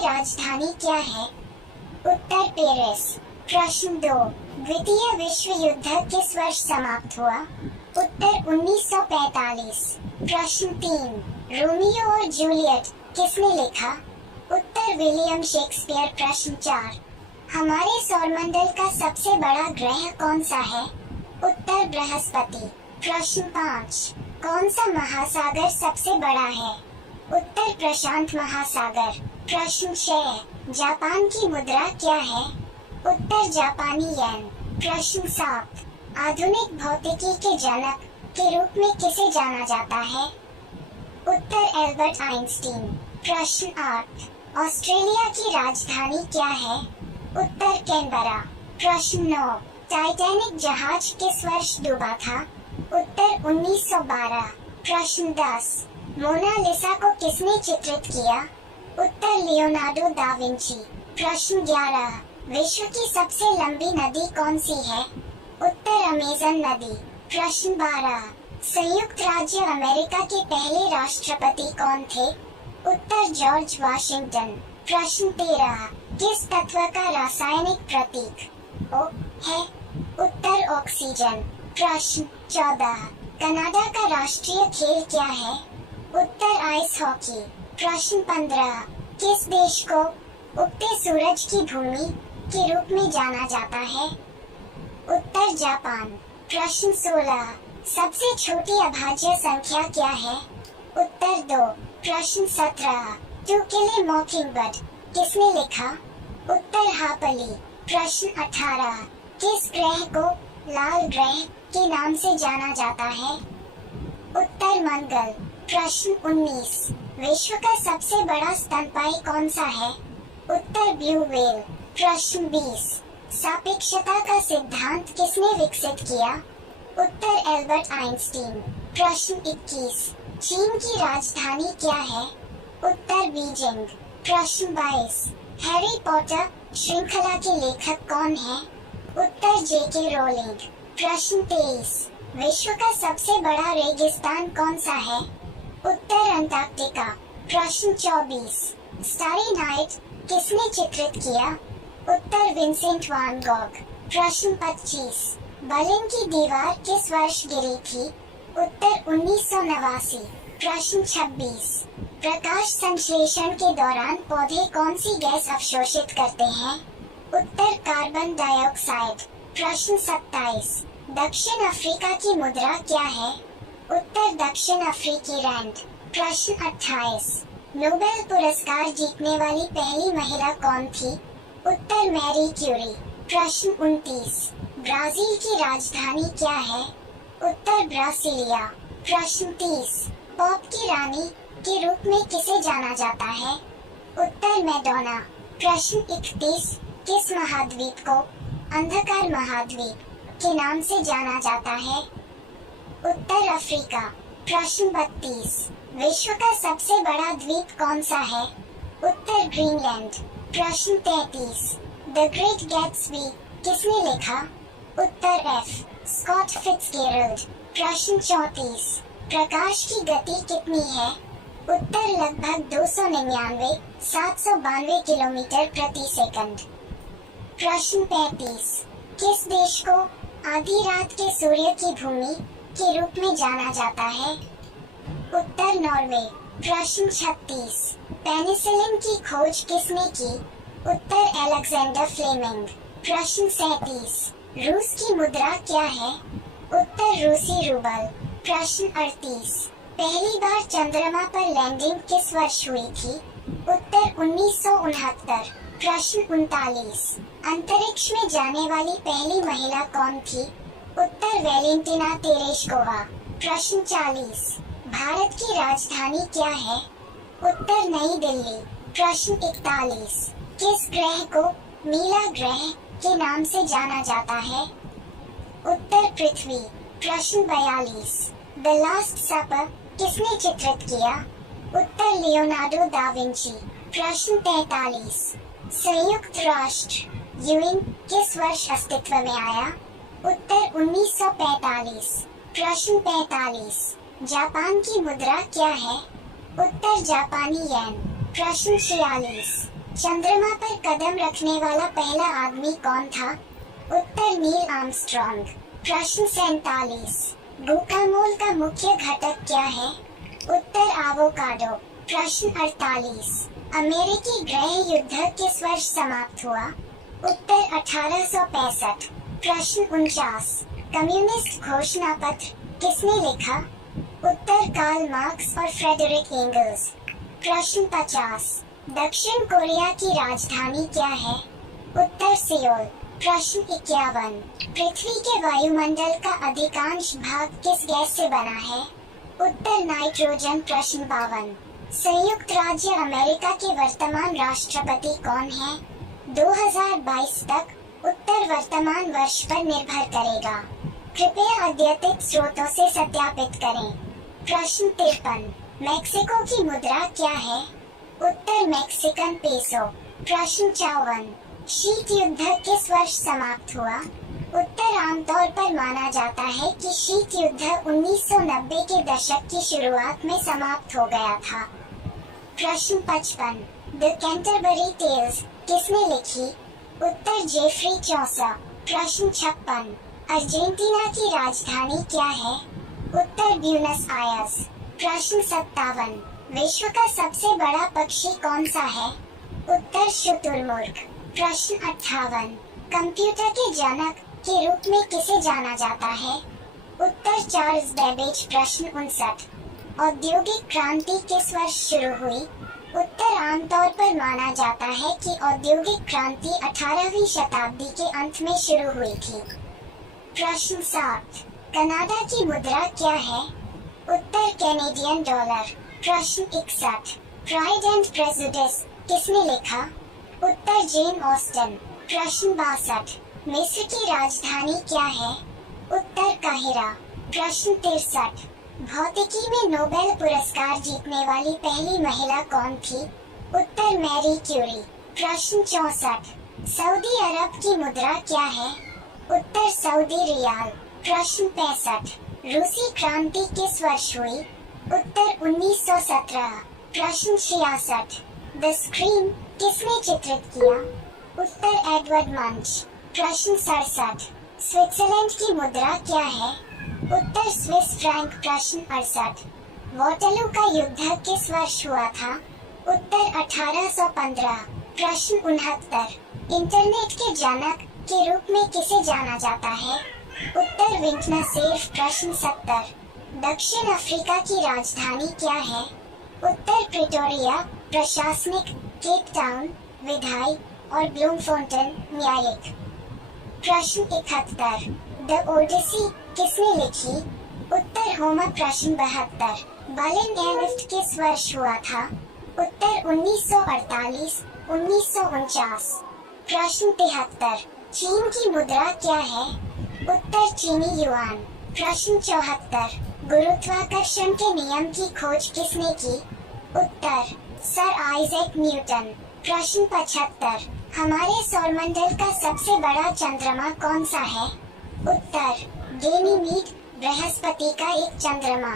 राजधानी क्या है? उत्तर पेरिस। प्रश्न 2, द्वितीय विश्व युद्ध किस वर्ष समाप्त हुआ? उत्तर 1945। प्रश्न 3, रोमियो और जूलियट किसने लिखा? उत्तर विलियम शेक्सपियर। प्रश्न 4, हमारे सौरमंडल का सबसे बड़ा ग्रह कौन सा है? उत्तर बृहस्पति। प्रश्न 5, कौन सा महासागर सबसे बड़ा है? उत्तर प्रशांत महासागर। प्रश्न 6, जापान की मुद्रा क्या है? उत्तर जापानी येन। प्रश्न 7, आधुनिक भौतिकी के जनक के रूप में किसे जाना जाता है? उत्तर एल्बर्ट आइंस्टीन। प्रश्न 8, ऑस्ट्रेलिया की राजधानी क्या है? उत्तर कैनबरा। प्रश्न 9, टाइटैनिक जहाज किस वर्ष डूबा था? उत्तर 1912। प्रश्न 10, मोनालिसा को किसने चित्रित किया? उत्तर लियोनार्डो दा विंची। प्रश्न 11, विश्व की सबसे लंबी नदी कौन सी है? उत्तर अमेजन नदी। प्रश्न 12, संयुक्त राज्य अमेरिका के पहले राष्ट्रपति कौन थे? उत्तर जॉर्ज वाशिंगटन। प्रश्न 13, किस तत्व का रासायनिक प्रतीक O है? उत्तर ऑक्सीजन। प्रश्न 14, कनाडा का राष्ट्रीय खेल क्या है? उत्तर आइस हॉकी। प्रश्न 15, किस देश को उगते सूरज की भूमि के रूप में जाना जाता है? उत्तर जापान। प्रश्न 16, सबसे छोटी अभाज्य संख्या क्या है? उत्तर 2। प्रश्न 17, टू किल ए मॉकिंगबर्ड किसने लिखा? उत्तर हापली। प्रश्न 18, किस ग्रह को लाल ग्रह के नाम से जाना जाता है? उत्तर मंगल। प्रश्न 19, विश्व का सबसे बड़ा स्तनपायी कौन सा है? उत्तर ब्लू व्हेल। प्रश्न 20, सापेक्षता का सिद्धांत किसने विकसित किया? उत्तर एल्बर्ट आइंस्टीन। प्रश्न 21, चीन की राजधानी क्या है? उत्तर बीजिंग। प्रश्न 22, हैरी पॉटर श्रृंखला के लेखक कौन है? उत्तर जेके रोलिंग। प्रश्न 23, विश्व का सबसे बड़ा रेगिस्तान कौन सा है? उत्तर अंटार्कटिका। प्रश्न 24, स्टारी नाइट किसने चित्रित किया? उत्तर विंसेंट वान गॉग। प्रश्न 25, बर्लिन की दीवार किस वर्ष गिरी थी? उत्तर 1989। प्रश्न 26, प्रकाश संश्लेषण के दौरान पौधे कौन सी गैस अवशोषित करते हैं? उत्तर कार्बन डाइऑक्साइड। प्रश्न 27, दक्षिण अफ्रीका की मुद्रा क्या है? उत्तर दक्षिण अफ्रीकी रैंड। प्रश्न 28, नोबेल पुरस्कार जीतने वाली पहली महिला कौन थी? उत्तर मैरी क्यूरी। प्रश्न 29, ब्राजील की राजधानी क्या है? उत्तर ब्रासीलिया। प्रश्न 30, पॉप की रानी के रूप में किसे जाना जाता है? उत्तर मैडोना। प्रश्न 31, किस महाद्वीप को अंधकार महाद्वीप के नाम से जाना जाता है? उत्तर अफ्रीका। प्रश्न 32, विश्व का सबसे बड़ा द्वीप कौन सा है? उत्तर ग्रीनलैंड। प्रश्न 33, द ग्रेट गैट्सबी किसने लिखा? उत्तर एफ स्कॉट फिट्जगेराल्ड। प्रश्न 34, प्रकाश की गति कितनी है? उत्तर लगभग 299 792 किलोमीटर प्रति सेकंड। प्रश्न 35, किस देश को आधी रात के सूर्य की भूमि के रूप में जाना जाता है? उत्तर नॉर्वे। प्रश्न 36, पेनिसिलिन की खोज किसने की? उत्तर अलेक्जेंडर फ्लेमिंग। प्रश्न 37, रूस की मुद्रा क्या है? उत्तर रूसी रूबल। प्रश्न 38, पहली बार चंद्रमा पर लैंडिंग किस वर्ष हुई थी? उत्तर 1969। प्रश्न 39, अंतरिक्ष में जाने वाली पहली महिला कौन थी? उत्तर वैलेंटिना तेरेश्कोवा। प्रश्न 40, भारत की राजधानी क्या है? उत्तर नई दिल्ली। प्रश्न 41, किस ग्रह को नीला ग्रह के नाम से जाना जाता है? उत्तर पृथ्वी। प्रश्न 42, द लास्ट सपर किसने चित्रित किया? उत्तर लियोनार्डो दा विंची। प्रश्न 43, संयुक्त राष्ट्र यूएन किस वर्ष अस्तित्व में आया? उत्तर 1945। प्रश्न 45, जापान की मुद्रा क्या है? उत्तर जापानी येन। प्रश्न 46, चंद्रमा पर कदम रखने वाला पहला आदमी कौन था? उत्तर नील आर्मस्ट्रॉन्ग। प्रश्न 47। गुआकामोल का मुख्य घटक क्या है? उत्तर एवोकाडो। प्रश्न 48। अमेरिकी गृह युद्ध किस वर्ष समाप्त हुआ? उत्तर 1865। प्रश्न 49। कम्युनिस्ट घोषणा पत्र किसने लिखा? उत्तर कार्ल मार्क्स और फ्रेडरिक एंगल्स। प्रश्न 50। दक्षिण कोरिया की राजधानी क्या है? उत्तर सियोल। प्रश्न 51। पृथ्वी के वायुमंडल का अधिकांश भाग किस गैस से बना है? उत्तर नाइट्रोजन। प्रश्न 52। संयुक्त राज्य अमेरिका के वर्तमान राष्ट्रपति कौन है? 2022 तक। उत्तर वर्तमान वर्ष पर निर्भर करेगा। कृपया अद्यतित स्रोतों से सत्यापित करें। प्रश्न 53। मेक्सिको की मुद्रा क्या है? उत्तर मैक्सिकन पेसो। प्रश्न 54। शीत युद्ध किस वर्ष समाप्त हुआ? उत्तर आमतौर पर माना जाता है कि शीत युद्ध 1990 के दशक की शुरुआत में समाप्त हो गया था। प्रश्न 55। द कैंटरबरी टेल्स किसने लिखी? उत्तर जेफरी चौसा। प्रश्न 56। अर्जेंटीना की राजधानी क्या है? उत्तर ब्यूनस आयर्स। प्रश्न 57। विश्व का सबसे बड़ा पक्षी कौन सा है? उत्तर शुतुरमुर्ग। प्रश्न 58। कंप्यूटर के जनक के रूप में किसे जाना जाता है? उत्तर चार्ल्स बेबेज। प्रश्न 59। औद्योगिक क्रांति किस वर्ष शुरू हुई? उत्तर आमतौर पर माना जाता है कि औद्योगिक क्रांति 18वीं शताब्दी के अंत में शुरू हुई थी। प्रश्न 7। कनाडा की मुद्रा क्या है? उत्तर कैनेडियन डॉलर। प्रश्न 61। प्राइड एंड प्रेजुडिस किसने लिखा? उत्तर जेन ऑस्टन। प्रश्न 62। मिस्र की राजधानी क्या है? उत्तर काहिरा। प्रश्न 63। भौतिकी में नोबेल पुरस्कार जीतने वाली पहली महिला कौन थी? उत्तर मैरी क्यूरी। प्रश्न 64। सऊदी अरब की मुद्रा क्या है? उत्तर सऊदी रियाल। प्रश्न 65। रूसी क्रांति किस वर्ष हुई? उत्तर 1917। प्रश्न 66। द स्क्रीम किसने चित्रित किया? उत्तर एडवर्ड मंच। प्रश्न 67। स्विट्जरलैंड की मुद्रा क्या है? उत्तर स्विस फ्रैंक। प्रश्न 68। वॉटरलू का युद्ध किस वर्ष हुआ था? उत्तर 1815। प्रश्न 69। इंटरनेट के जनक के रूप में किसे जाना जाता है? उत्तर विंटनर सेल्फ। प्रश्न 70। दक्षिण अफ्रीका की राजधानी क्या है? उत्तर प्रिटोरिया। प्रशासनिक केप टाउन। विधायी और ब्लूमफोंटेन न्यायिक। प्रश्न 71। द ओडिसी किसने लिखी? उत्तर होमर। प्रश्न 72। बर्लिन एयरलिफ्ट किस वर्ष हुआ था? उत्तर 1948, 1949। प्रश्न 73। चीन की मुद्रा क्या है? उत्तर चीनी युआन। प्रश्न 74। गुरुत्वाकर्षण के नियम की खोज किसने की? उत्तर सर आइजैक न्यूटन। प्रश्न 75। हमारे सौरमंडल का सबसे बड़ा चंद्रमा कौन सा है? उत्तर गैनीमीड, बृहस्पति का एक चंद्रमा।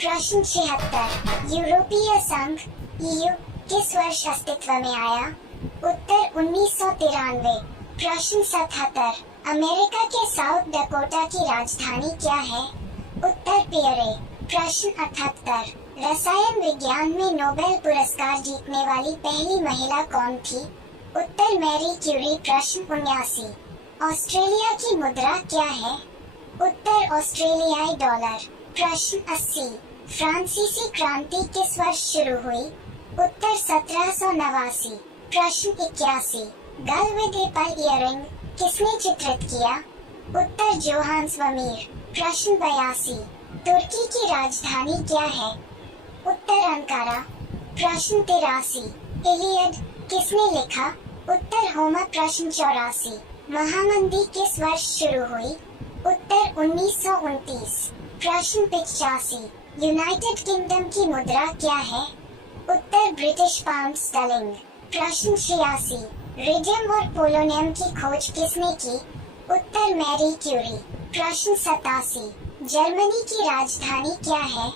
प्रश्न 76। यूरोपीय संघ EU किस वर्ष अस्तित्व में आया? उत्तर 1993। प्रश्न 77। अमेरिका के साउथ डकोटा की राजधानी क्या है? उत्तर पेरे। प्रश्न 78। रसायन विज्ञान में नोबेल पुरस्कार जीतने वाली पहली महिला कौन थी? उत्तर मैरी क्यूरी। प्रश्न 79। ऑस्ट्रेलिया की मुद्रा क्या है? उत्तर ऑस्ट्रेलियाई डॉलर। प्रश्न 80। फ्रांसीसी क्रांति किस वर्ष शुरू हुई? उत्तर 1789। प्रश्न 81। गर्ल विद एपल इयरिंग किसने चित्रित किया? उत्तर जोहान्स वर्मीर। प्रश्न 82। तुर्की की राजधानी क्या है? उत्तर अंकारा। प्रश्न 83। इलियड किसने लिखा? उत्तर होमर। प्रश्न 84। महामंदी किस वर्ष शुरू हुई? उत्तर 1929। प्रश्न 85। यूनाइटेड किंगडम की मुद्रा क्या है? उत्तर ब्रिटिश पाउंड स्टर्लिंग। प्रश्न 86। रेडियम और पोलोनियम की खोज किसने की? उत्तर मैरी क्यूरी। प्रश्न 87। जर्मनी की राजधानी क्या है?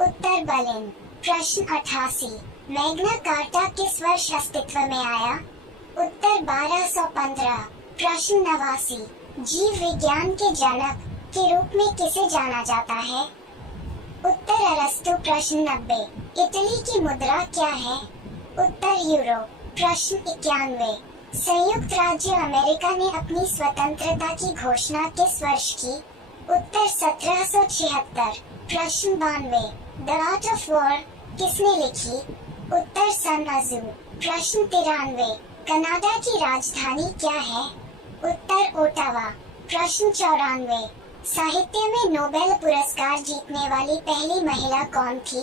उत्तर बर्लिन। प्रश्न 88। मैग्ना कार्टा किस वर्ष अस्तित्व में आया? उत्तर 1215। प्रश्न 89। जीव विज्ञान के जनक के रूप में किसे जाना जाता है? उत्तर अरस्तु। प्रश्न 90। इटली की मुद्रा क्या है? उत्तर यूरो। प्रश्न 91। संयुक्त राज्य अमेरिका ने अपनी स्वतंत्रता की घोषणा किस वर्ष की? उत्तर 1776। प्रश्न 92। द आर्ट ऑफ वॉर किसने लिखी? उत्तर सन त्जू। प्रश्न 93। कनाडा की राजधानी क्या है? उत्तर ओटावा। प्रश्न 94। साहित्य में नोबेल पुरस्कार जीतने वाली पहली महिला कौन थी?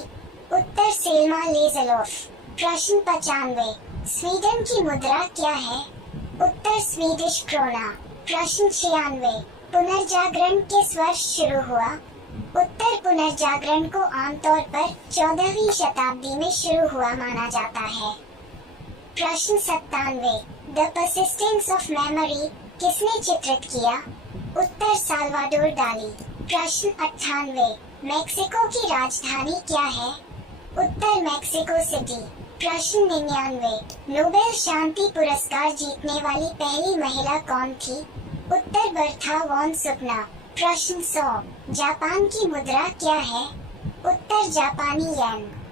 उत्तर सेल्मा लेज़लोफ। प्रश्न 95। स्वीडन की मुद्रा क्या है? उत्तर स्वीडिश क्रोना। प्रश्न 96। पुनर्जागरण किस वर्ष शुरू हुआ? उत्तर पुनर्जागरण को आमतौर पर 14वीं शताब्दी में शुरू हुआ माना जाता है। प्रश्न 97। द परसिस्टेंस ऑफ मेमोरी किसने चित्रित किया? उत्तर साल्वाडोर डाली। प्रश्न 98। मेक्सिको की राजधानी क्या है? उत्तर मेक्सिको सिटी। प्रश्न 99। नोबेल शांति पुरस्कार जीतने वाली पहली महिला कौन थी? उत्तर बर्था वॉन सुपना। प्रश्न 100। जापान की मुद्रा क्या है? उत्तर जापानी येन।